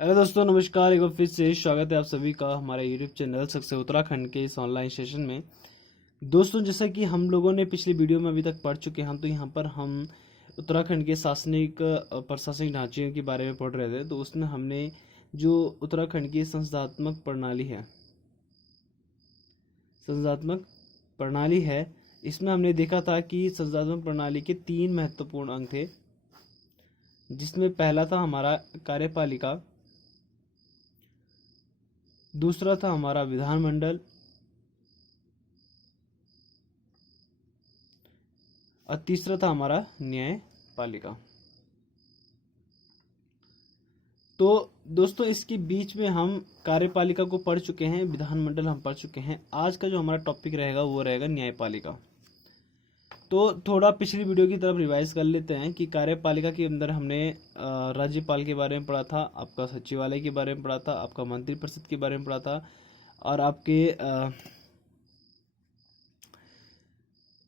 Hello दोस्तों, नमस्कार। एक बार फिर से स्वागत है आप सभी का हमारे यूट्यूब चैनल सक्सेस उत्तराखंड के इस ऑनलाइन सेशन में। दोस्तों, जैसा कि हम लोगों ने पिछली वीडियो में अभी तक पढ़ चुके हैं, तो यहाँ पर हम उत्तराखंड के शासनिक प्रशासनिक ढांचे के बारे में पढ़ रहे थे। तो उसमें हमने जो उत्तराखंड की संस्थात्मक प्रणाली है, इसमें हमने देखा था कि संस्थात्मक प्रणाली के 3 महत्वपूर्ण अंग थे, जिसमें पहला था हमारा कार्यपालिका, दूसरा था हमारा विधानमंडल और तीसरा था हमारा न्यायपालिका। तो दोस्तों, इसके बीच में हम कार्यपालिका को पढ़ चुके हैं, विधानमंडल हम पढ़ चुके हैं। आज का जो हमारा टॉपिक रहेगा वो रहेगा न्यायपालिका। तो थोड़ा पिछली वीडियो की तरफ रिवाइज कर लेते हैं कि कार्यपालिका के अंदर हमने राज्यपाल के बारे में पढ़ा था, आपका सचिवालय के बारे में पढ़ा था, आपका मंत्रिपरिषद के बारे में पढ़ा था, और आपके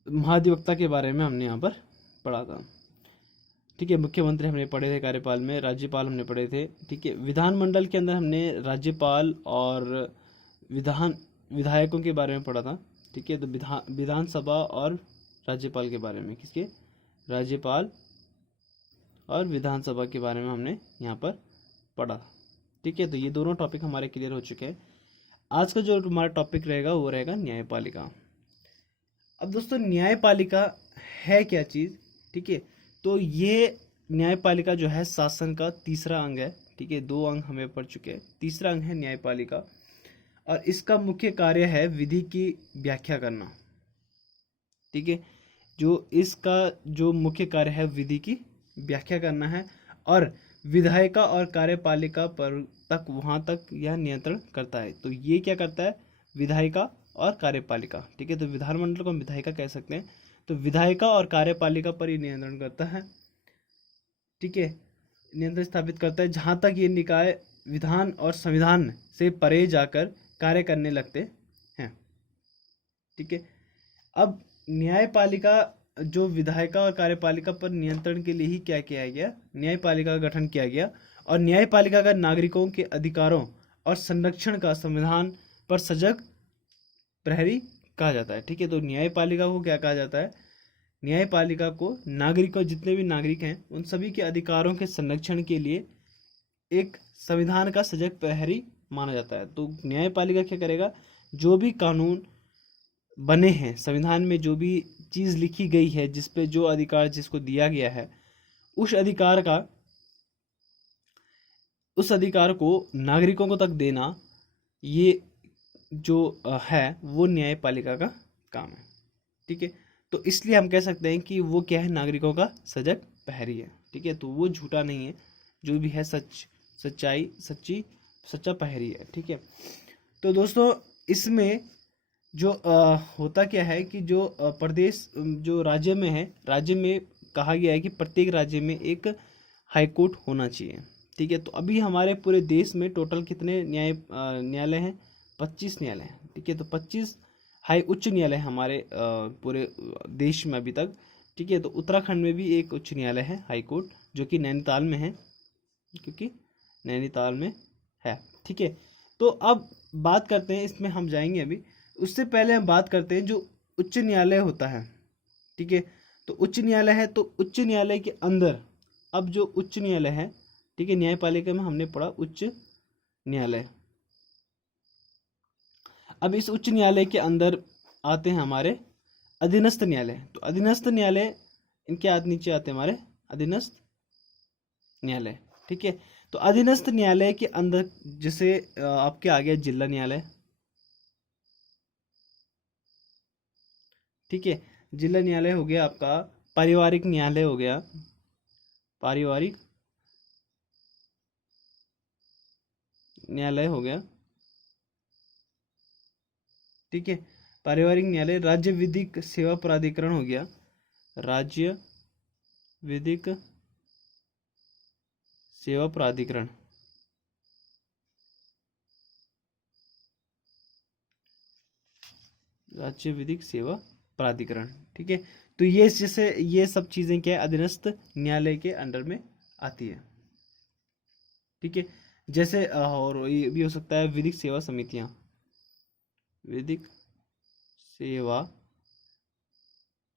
महाधिवक्ता के बारे में हमने यहाँ पर पढ़ा था। ठीक है, मुख्यमंत्री हमने पढ़े थे कार्यपाल में, राज्यपाल हमने पढ़े थे। ठीक है, विधानमंडल के अंदर हमने राज्यपाल और विधायकों के बारे में पढ़ा था। ठीक है, तो विधानसभा और राज्यपाल के बारे में, किसके, राज्यपाल और विधानसभा के बारे में हमने यहाँ पर पढ़ा। ठीक है, तो ये दोनों टॉपिक हमारे क्लियर हो चुके हैं। आज का जो हमारा टॉपिक रहेगा वो रहेगा न्यायपालिका। अब दोस्तों, न्यायपालिका है क्या चीज़? ठीक है, तो ये न्यायपालिका जो है शासन का तीसरा अंग है। ठीक है, 2 अंग हमें पढ़ चुके हैं, तीसरा अंग है न्यायपालिका, और इसका मुख्य कार्य है विधि की व्याख्या करना। ठीक है, जो इसका जो मुख्य कार्य है विधि की व्याख्या करना है, और विधायिका और कार्यपालिका पर तक वहाँ तक यह नियंत्रण करता है। तो ये क्या करता है? विधायिका और कार्यपालिका। ठीक है, तो विधानमंडल को हम विधायिका कह सकते हैं। तो विधायिका और कार्यपालिका पर ये नियंत्रण करता है। ठीक है, नियंत्रण स्थापित करता है जहाँ तक ये निकाय विधान और संविधान से परे जाकर कार्य करने लगते हैं। ठीक है, अब न्यायपालिका जो विधायिका और कार्यपालिका पर नियंत्रण के लिए ही क्या किया गया? न्यायपालिका का गठन किया गया, और न्यायपालिका का नागरिकों के अधिकारों और संरक्षण का संविधान पर सजग प्रहरी कहा जाता है। ठीक है, तो न्यायपालिका को क्या कहा जाता है? न्यायपालिका को नागरिकों, जितने भी नागरिक हैं, उन सभी के अधिकारों के संरक्षण के लिए एक संविधान का सजग प्रहरी माना जाता है। तो न्यायपालिका क्या करेगा? जो भी कानून बने हैं संविधान में, जो भी चीज़ लिखी गई है, जिस पे जो अधिकार जिसको दिया गया है, उस अधिकार को नागरिकों को तक देना, ये जो है वो न्यायपालिका का काम है। ठीक है, तो इसलिए हम कह सकते हैं कि वो क्या है? नागरिकों का सजग प्रहरी है। ठीक है, तो वो झूठा नहीं है, जो भी है सच्चा प्रहरी है। ठीक है, तो दोस्तों, इसमें जो होता क्या है कि जो प्रदेश जो राज्य में है, राज्य में कहा गया है कि प्रत्येक राज्य में एक हाई कोर्ट होना चाहिए। ठीक है, तो अभी हमारे पूरे देश में टोटल कितने न्यायालय हैं? 25 न्यायालय हैं। ठीक है, तो 25 उच्च न्यायालय हमारे पूरे देश में अभी तक। ठीक है, तो उत्तराखंड में भी एक उच्च न्यायालय है, हाई कोर्ट, जो कि नैनीताल में है, क्योंकि नैनीताल में है। ठीक है, तो अब बात करते हैं, इसमें हम जाएंगे अभी। उससे पहले हम बात करते हैं जो उच्च न्यायालय होता है। ठीक है, तो उच्च न्यायालय है, तो उच्च न्यायालय के अंदर, अब जो उच्च न्यायालय है, ठीक है, न्यायपालिका में हमने पढ़ा उच्च न्यायालय। अब इस उच्च न्यायालय के अंदर आते हैं हमारे अधीनस्थ न्यायालय। तो अधीनस्थ न्यायालय इनके नीचे आते हैं हमारे अधीनस्थ न्यायालय। ठीक है, तो अधीनस्थ न्यायालय के अंदर जैसे आपके आ गया जिला न्यायालय। ठीक है, जिला न्यायालय हो गया आपका, पारिवारिक न्यायालय हो गया, पारिवारिक न्यायालय हो गया। ठीक है, पारिवारिक न्यायालय। राज्य विधिक सेवा प्राधिकरण हो गया, राज्य विधिक सेवा प्राधिकरण। राज्य विधिक सेवा प्राधिकरण। ठीक है, तो ये जैसे ये सब चीजें क्या है? अधीनस्थ न्यायालय के अंडर में आती है। ठीक है, जैसे और ये भी हो सकता है विधिक सेवा समितियां, विधिक सेवा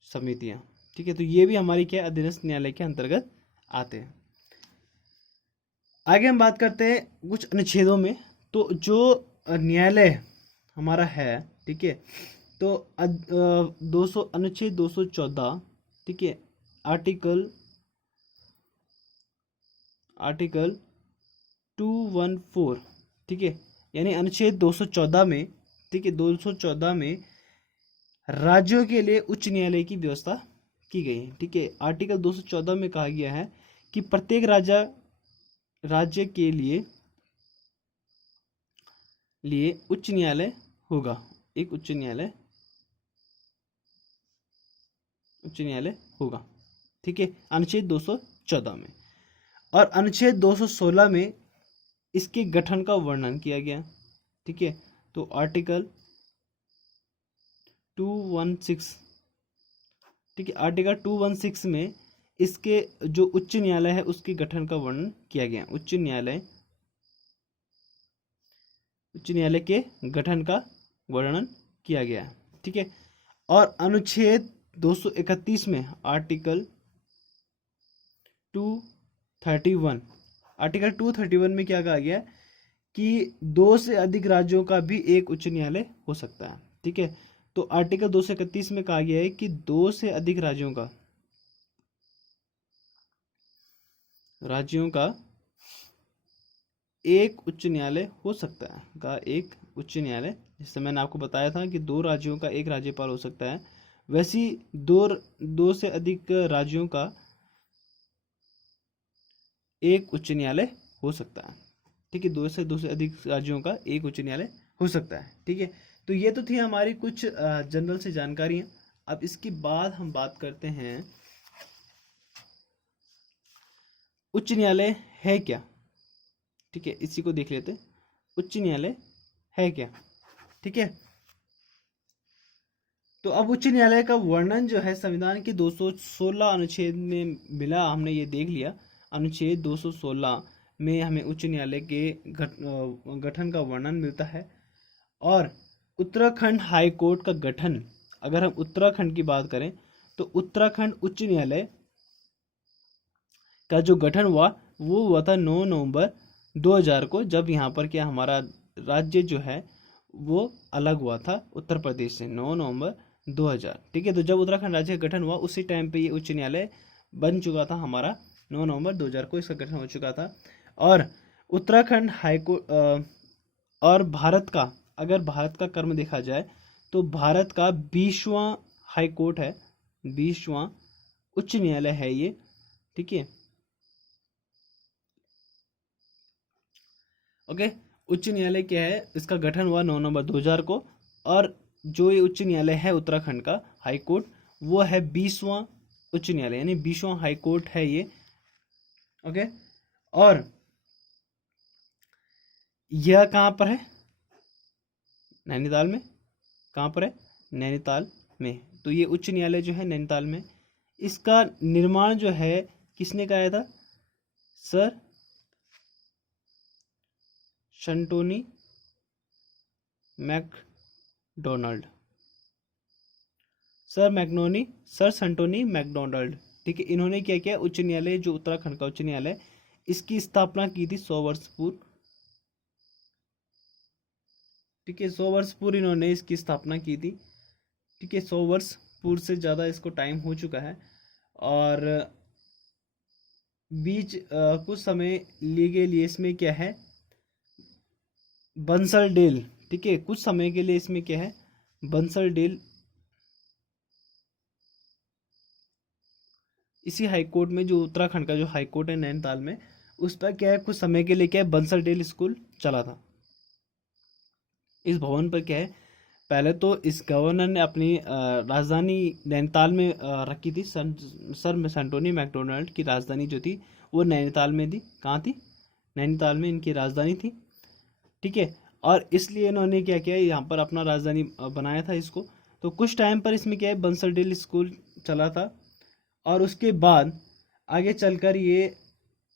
समितियां। ठीक है, तो ये भी हमारी क्या अधीनस्थ न्यायालय के अंतर्गत आते हैं। आगे हम बात करते हैं कुछ अनुच्छेदों में। तो जो न्यायालय हमारा है, ठीक है, तो 200 अनुच्छेद 214, ठीक है, आर्टिकल 214, ठीक है, यानी अनुच्छेद 214 में, ठीक है, 214 में राज्यों के लिए उच्च न्यायालय की व्यवस्था की गई है। ठीक है, आर्टिकल 214 में कहा गया है कि प्रत्येक राज्य के लिए उच्च न्यायालय होगा, एक उच्च न्यायालय होगा। ठीक है, अनुच्छेद 214 में। और अनुच्छेद 216 में इसके गठन का वर्णन किया गया। ठीक है, तो आर्टिकल 216, ठीक है, आर्टिकल 216 में इसके जो उच्च न्यायालय है उसके गठन का वर्णन किया गया। उच्च न्यायालय के गठन का वर्णन किया गया है। ठीक है, और अनुच्छेद 231 में आर्टिकल 231 में क्या कहा गया कि 2 से अधिक राज्यों का भी एक उच्च न्यायालय हो सकता है। ठीक है, तो आर्टिकल 231 में कहा गया है कि 2 से अधिक राज्यों का एक उच्च न्यायालय हो सकता है, का एक उच्च न्यायालय। जैसे मैंने आपको बताया था कि 2 राज्यों का एक राज्यपाल हो सकता है, वैसी 2 से अधिक राज्यों का एक उच्च न्यायालय हो सकता है। ठीक है, 2 से अधिक राज्यों का एक उच्च न्यायालय हो सकता है। ठीक है, तो ये तो थी हमारी कुछ जनरल से जानकारियां। अब इसके बाद हम बात करते हैं उच्च न्यायालय है क्या। ठीक है, इसी को देख लेते हैं, उच्च न्यायालय है क्या। ठीक है, तो अब उच्च न्यायालय का वर्णन जो है संविधान के 216 अनुच्छेद में मिला, हमने ये देख लिया। अनुच्छेद 216 में हमें उच्च न्यायालय के गठन का वर्णन मिलता है। और उत्तराखंड हाई कोर्ट का गठन, अगर हम उत्तराखंड की बात करें तो उत्तराखंड उच्च न्यायालय का जो गठन हुआ वो हुआ था 9 नवंबर 2000 को, जब यहाँ पर क्या हमारा राज्य जो है वो अलग हुआ था उत्तर प्रदेश से, 9 नवंबर 2000। ठीक है, तो जब उत्तराखंड राज्य का गठन हुआ उसी टाइम पे ये उच्च न्यायालय बन चुका था हमारा, 9 नवंबर 2000 को इसका गठन हो चुका था। और उत्तराखंड हाईकोर्ट और भारत का, अगर भारत का क्रम देखा जाए तो भारत का 20वां हाई कोर्ट है, 20वां उच्च न्यायालय है ये। ठीक है, ओके, उच्च न्यायालय क्या है, इसका गठन हुआ 9 नवंबर 2000 को। और जो ये उच्च न्यायालय है उत्तराखंड का हाई कोर्ट, वो है 20वां उच्च न्यायालय, यानी 20वां हाई कोर्ट है ये। ओके, और यह कहाँ पर है, नैनीताल में। कहाँ पर है, नैनीताल में। तो ये उच्च न्यायालय जो है नैनीताल में, इसका निर्माण जो है किसने कराया था, सर संटोनी मैकडोनाल्ड, सर संटोनी मैकडोनाल्ड। ठीक है, इन्होंने क्या किया, उच्च न्यायालय जो उत्तराखंड का उच्च न्यायालय, इसकी स्थापना की थी 100 वर्ष पूर्व। ठीक है, 100 वर्ष पूर्व इन्होंने इसकी स्थापना की थी। ठीक है, 100 वर्ष पूर्व से ज़्यादा इसको टाइम हो चुका है। और बीच कुछ समय लिए के लिए इसमें क्या है, बंसल डेल। ठीक है, कुछ समय के लिए इसमें क्या है, बंसल डेल, इसी हाई कोर्ट में, जो उत्तराखंड का जो हाई कोर्ट है नैनीताल में, उस पर क्या है, कुछ समय के लिए क्या है, बंसल डेल स्कूल चला था। इस भवन पर क्या है, पहले तो इस गवर्नर ने अपनी राजधानी नैनीताल में रखी थी। सर सेंटोनी मैकडोनाल्ड की राजधानी जो थी वो नैनीताल में थी। कहाँ थी, नैनीताल में इनकी राजधानी थी। ठीक है, और इसलिए इन्होंने क्या किया, यहाँ पर अपना राजधानी बनाया था इसको। तो कुछ टाइम पर इसमें क्या है, बंसल डेल स्कूल चला था। और उसके बाद आगे चलकर ये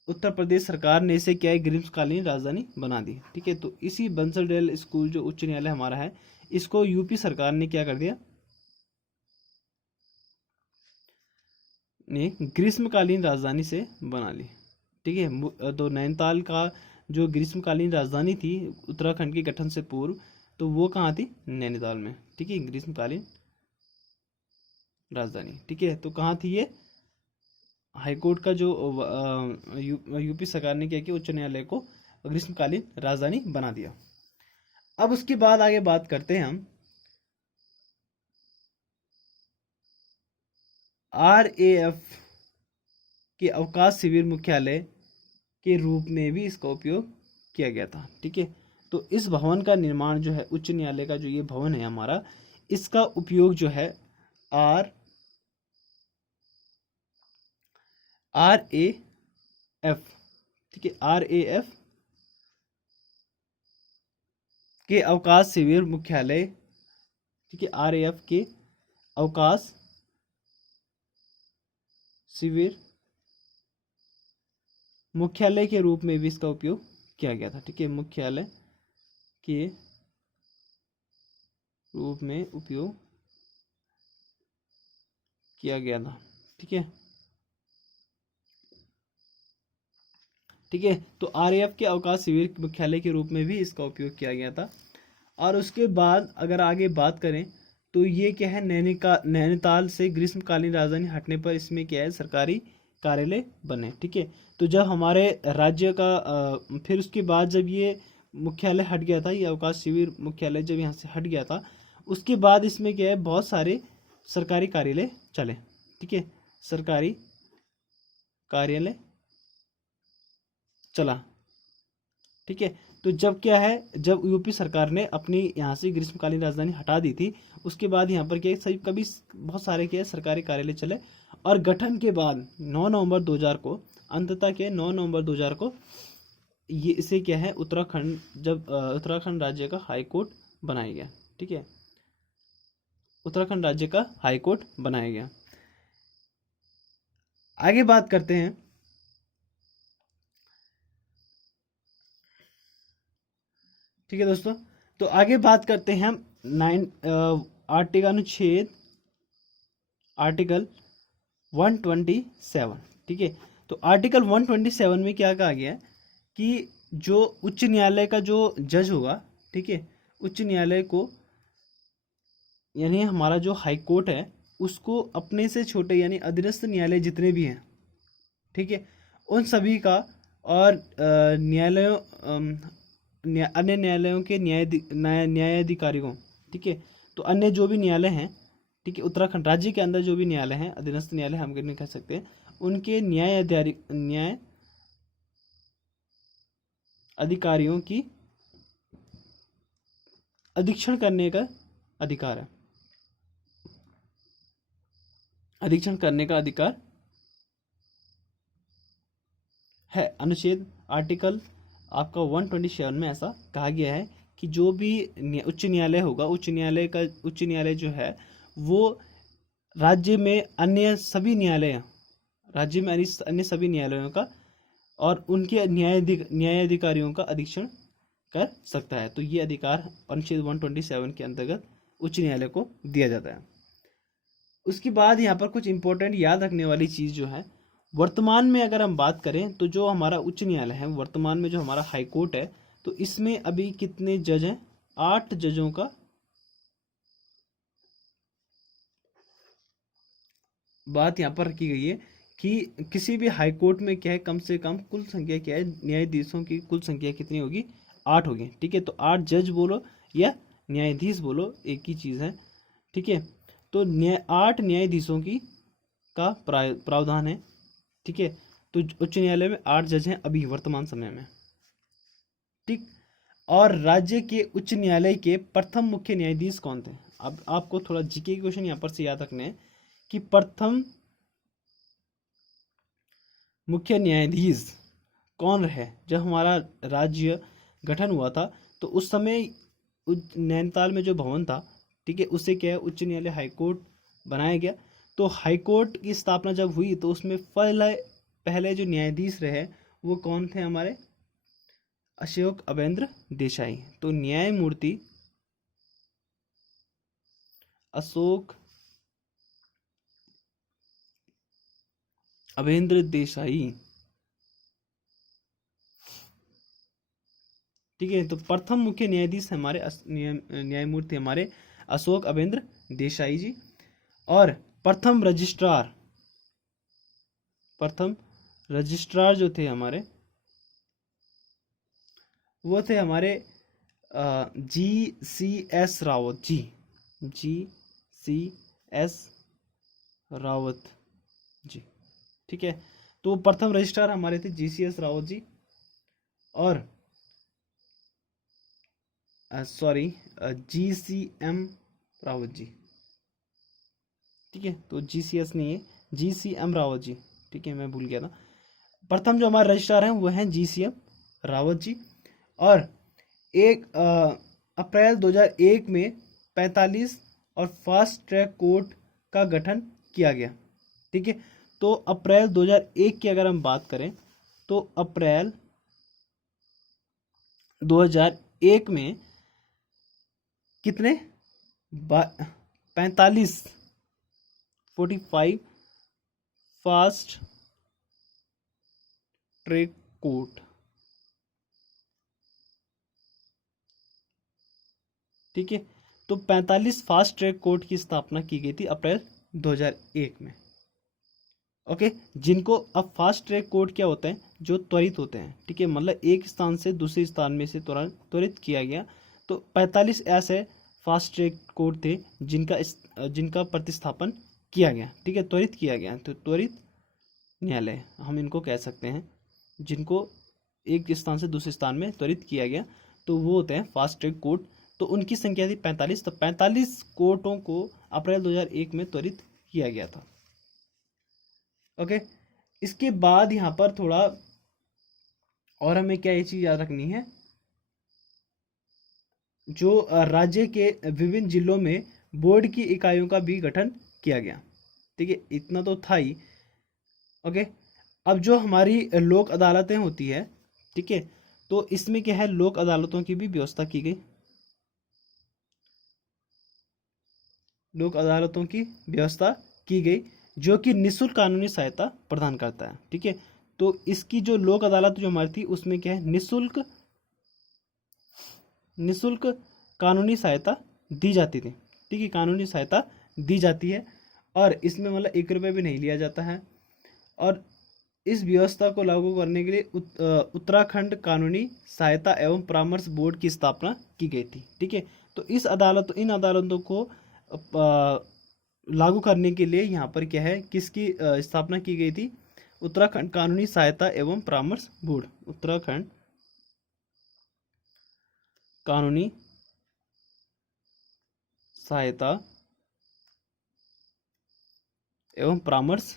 उत्तर प्रदेश सरकार ने इसे क्या है, ग्रीष्मकालीन राजधानी बना दी। ठीक है, तो इसी बंसलडेल स्कूल जो उच्च न्यायालय हमारा है, इसको यूपी सरकार ने क्या कर दिया, ने ग्रीष्मकालीन राजधानी से बना ली। ठीक है, तो नैनीताल का जो ग्रीष्मकालीन राजधानी थी उत्तराखंड के गठन से पूर्व, तो वो कहाँ थी, नैनीताल में। ठीक है, ग्रीष्मकालीन राजधानी। ठीक है, तो कहाँ थी ये, हाईकोर्ट का जो यूपी सरकार ने क्या किया, उच्च न्यायालय को ग्रीष्मकालीन राजधानी बना दिया। अब उसके बाद आगे बात करते हैं हम RAF के अवकाश शिविर मुख्यालय के रूप में भी इसका उपयोग किया गया था। ठीक है, तो इस भवन का निर्माण जो है, उच्च न्यायालय का जो ये भवन है हमारा, इसका उपयोग जो है RAF, ठीक है, RAF के अवकाश शिविर मुख्यालय, ठीक है, RAF के अवकाश शिविर मुख्यालय के रूप में भी इसका उपयोग किया गया था। ठीक है, मुख्यालय के रूप में उपयोग किया गया था। ठीक है, ठीक है, तो RAF के अवकाश शिविर मुख्यालय के रूप में भी इसका उपयोग किया गया था। और उसके बाद अगर आगे बात करें तो ये क्या है, नैनीताल से ग्रीष्मकालीन राजधानी हटने पर इसमें क्या है, सरकारी कार्यालय बने। ठीक है, तो जब हमारे राज्य का फिर उसके बाद जब ये मुख्यालय हट गया था, ये अवकाश शिविर मुख्यालय जब यहाँ से हट गया था, उसके बाद इसमें क्या है, बहुत सारे सरकारी कार्यालय चले। ठीक है, सरकारी कार्यालय चला। ठीक है, तो जब क्या है, जब यूपी सरकार ने अपनी यहाँ से ग्रीष्मकालीन राजधानी हटा दी थी, उसके बाद यहाँ पर क्या है, सभी कभी बहुत सारे क्या है, सरकारी कार्यालय चले। और गठन के बाद 9 नवंबर 2000 को, अंततः के 9 नवंबर 2000 को ये इसे क्या है, उत्तराखंड, जब उत्तराखंड राज्य का हाई कोर्ट बनाया गया। ठीक है, उत्तराखंड राज्य का हाई कोर्ट बनाया गया। आगे बात करते हैं, ठीक है दोस्तों, तो आगे बात करते हैं हम आर्टिकल 127। ठीक है, तो आर्टिकल 127 में क्या कहा गया है कि जो उच्च न्यायालय का जो जज होगा, ठीक है, उच्च न्यायालय को, यानी हमारा जो हाई कोर्ट है, उसको अपने से छोटे यानी अधीनस्थ न्यायालय जितने भी हैं, ठीक है, उन सभी का, और न्यायालयों अन्य न्यायालयों के न्यायाधिकारियों, ठीक है, तो अन्य जो भी न्यायालय हैं, ठीक है, उत्तराखंड राज्य के अंदर जो भी न्यायालय हैं, अधीनस्थ न्यायालय हम नहीं कह सकते, उनके न्याय अधिकारियों की अधीक्षण करने का अधिकार है, अधीक्षण करने का अधिकार है। अनुच्छेद आर्टिकल आपका 127 में ऐसा कहा गया है कि जो भी उच्च न्यायालय होगा, उच्च न्यायालय जो है वो राज्य में अन्य सभी न्यायालय, राज्य में अन्य सभी न्यायालयों का और उनके न्यायाधिकारियों का अधीक्षण कर सकता है। तो ये अधिकार अनुच्छेद 127 के अंतर्गत उच्च न्यायालय को दिया जाता है। उसके बाद यहाँ पर कुछ इंपॉर्टेंट याद रखने वाली चीज़ जो है, वर्तमान में अगर हम बात करें तो जो हमारा उच्च न्यायालय है, वर्तमान में जो हमारा हाई कोर्ट है, तो इसमें अभी कितने जज हैं, 8 जजों का बात यहाँ पर रखी गई है कि किसी भी हाई कोर्ट में क्या है, कम से कम कुल संख्या क्या है, न्यायाधीशों की कुल संख्या कितनी होगी, 8 होगी। ठीक है, तो 8 जज बोलो या न्यायाधीश बोलो, एक ही चीज़ है। ठीक है, तो 8 न्यायाधीशों की का प्रावधान है। ठीक है, तो उच्च न्यायालय में 8 जज हैं अभी वर्तमान समय में। ठीक, और राज्य के उच्च न्यायालय के प्रथम मुख्य न्यायाधीश कौन थे? अब आपको थोड़ा जीके के क्वेश्चन यहाँ पर से याद रखने हैं कि प्रथम मुख्य न्यायाधीश कौन रहे। जब हमारा राज्य गठन हुआ था तो उस समय नैनीताल में जो भवन था, ठीक है, उसे क्या है, उच्च न्यायालय हाई कोर्ट बनाया गया। तो हाई कोर्ट की स्थापना जब हुई तो उसमें पहले जो न्यायाधीश रहे वो कौन थे हमारे? अशोक अवेंद्र देसाई। तो न्यायमूर्ति अशोक अवेंद्र देसाई, ठीक है। तो प्रथम मुख्य न्यायाधीश हमारे न्यायमूर्ति हमारे अशोक अवेंद्र देसाई जी। और प्रथम रजिस्ट्रार जो थे हमारे, वो थे हमारे GCS रावत जी। GCS रावत जी, ठीक है। तो प्रथम रजिस्ट्रार हमारे थे GCS रावत जी। और सॉरी, GCM रावत जी, ठीक है। तो GCS नहीं है, GCM रावत जी, ठीक है, मैं भूल गया था। प्रथम जो हमारे रजिस्ट्रार हैं वो हैं GCM रावत जी। और 1 अप्रैल 2001 में 45 और फास्ट ट्रैक कोर्ट का गठन किया गया, ठीक है। तो अप्रैल 2001 की अगर हम बात करें तो अप्रैल 2001 में कितने 45 फास्ट ट्रैक कोर्ट, ठीक है। तो 45 फास्ट ट्रैक कोर्ट की स्थापना की गई थी अप्रैल 2001 में। ओके, जिनको अब फास्ट ट्रैक कोर्ट क्या होता है? जो त्वरित होते हैं, ठीक है। मतलब एक स्थान से दूसरे स्थान में से त्वरित किया गया। तो 45 ऐसे फास्ट ट्रैक कोर्ट थे जिनका प्रतिस्थापन किया गया, ठीक है, त्वरित किया गया। तो त्वरित न्यायालय हम इनको कह सकते हैं, जिनको एक स्थान से दूसरे स्थान में त्वरित किया गया, तो वो होते हैं फास्ट ट्रैक कोर्ट। तो उनकी संख्या थी 45। तो 45 कोर्टों को अप्रैल 2001 में त्वरित किया गया था। ओके, इसके बाद यहाँ पर थोड़ा और हमें क्या ये चीज याद रखनी है, जो राज्य के विभिन्न जिलों में बोर्ड की इकाइयों का भी गठन किया गया, ठीक है। इतना तो था ही। ओके, अब जो हमारी लोक अदालतें होती है, ठीक है, तो इसमें क्या है, लोक अदालतों की भी व्यवस्था की गई। लोक अदालतों की व्यवस्था की गई जो कि निःशुल्क कानूनी सहायता प्रदान करता है, ठीक है। तो इसकी जो लोक अदालत जो हमारी थी उसमें क्या है, निःशुल्क कानूनी सहायता दी जाती थी, ठीक है। कानूनी सहायता दी जाती है और इसमें मतलब 1 रुपये भी नहीं लिया जाता है। और इस व्यवस्था को लागू करने के लिए उत्तराखंड कानूनी सहायता एवं परामर्श बोर्ड की स्थापना की गई थी, ठीक है। तो इन अदालतों को लागू करने के लिए यहाँ पर क्या है, किसकी स्थापना की गई थी? उत्तराखंड कानूनी सहायता एवं परामर्श बोर्ड। उत्तराखंड कानूनी सहायता एवं परामर्श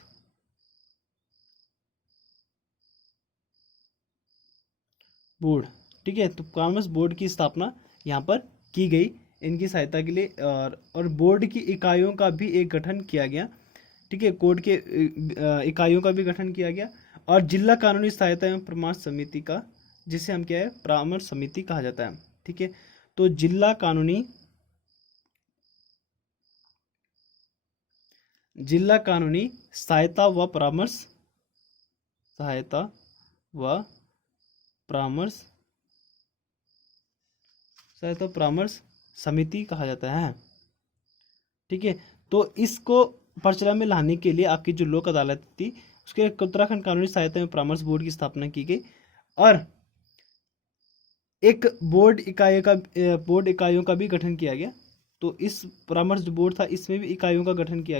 बोर्ड, ठीक है। तो परामर्श बोर्ड की स्थापना यहाँ पर की गई इनकी सहायता के लिए। और बोर्ड की इकाइयों का भी एक गठन किया गया, ठीक है। कोर्ट के इकाइयों का भी गठन किया गया। और जिला कानूनी सहायता एवं परामर्श समिति का, जिसे हम क्या है, परामर्श समिति कहा जाता है, ठीक है। तो जिला कानूनी सहायता व परामर्श समिति कहा जाता है, ठीक है। तो इसको प्रचलन में लाने के लिए आपकी जो लोक अदालत थी उसके उत्तराखंड कानूनी सहायता एवं परामर्श बोर्ड की स्थापना की गई। और एक बोर्ड इकाइयों का भी गठन किया गया। तो इस परामर्श जो बोर्ड था इसमें भी इकाइयों का गठन किया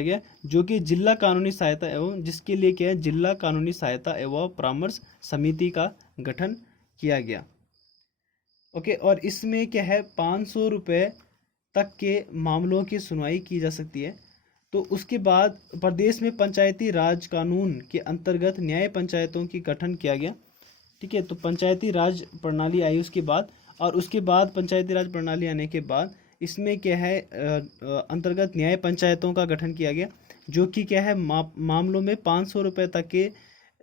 गया, जो कि जिला कानूनी सहायता एवं, जिसके लिए क्या है, जिला कानूनी सहायता एवं परामर्श समिति का गठन किया गया। ओके, और इसमें क्या है, 500 रुपये तक के मामलों की सुनवाई की जा सकती है। तो उसके बाद प्रदेश में पंचायती राज कानून के अंतर्गत न्याय पंचायतों की गठन किया गया, ठीक है। तो पंचायती राज प्रणाली आई उसके बाद, और उसके बाद पंचायती राज प्रणाली आने के बाद इसमें क्या है, अंतर्गत न्याय पंचायतों का गठन किया गया, जो कि क्या है मामलों में 500 रुपये तक के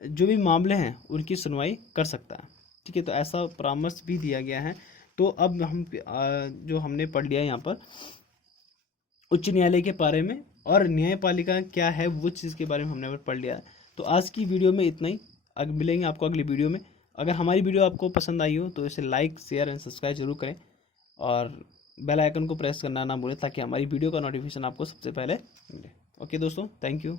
जो भी मामले हैं उनकी सुनवाई कर सकता है। ठीक है, तो ऐसा परामर्श भी दिया गया है। तो अब हम जो हमने पढ़ लिया यहाँ पर उच्च न्यायालय के बारे में और न्यायपालिका क्या है वो चीज़ के बारे में हमने पढ़ लिया है। तो आज की वीडियो में इतना ही। मिलेंगे आपको अगली वीडियो में। अगर हमारी वीडियो आपको पसंद आई हो तो इसे लाइक, शेयर एंड सब्सक्राइब जरूर करें और बेल आइकन को प्रेस करना ना भूलें ताकि हमारी वीडियो का नोटिफिकेशन आपको सबसे पहले मिले। ओके दोस्तों, थैंक यू।